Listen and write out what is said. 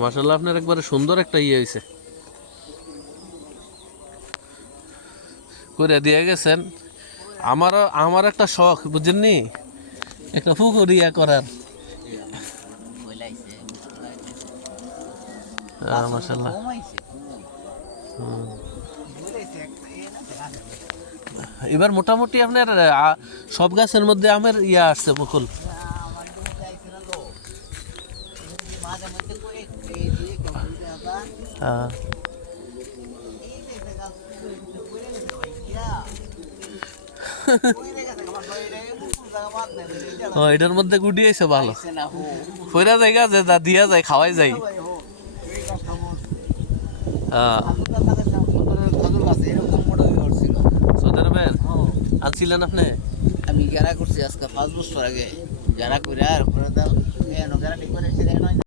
মাশাআল্লাহ, আপনার একবারে সুন্দর একটা ইয়ে হয়েছে করে দিয়ে গেছেন। আমার একটা শখ বুঝেননি, একটা পুকুর ইয়া করার। মাশাআল্লাহ। এবার মোটামুটি আপনার সব গাছের মধ্যে আমের ইয়া আসছে বকুল। হ্যাঁ, এটার মধ্যে গুটি আইছে ভালো, ফইরা জায়গা যে দিয়া যায় খাওয়াই যায়। সৌদি আরবের আনছিলেন আপনি? আমি গেরা করছি আজকে 5 বছর আগে, গেরা করে আর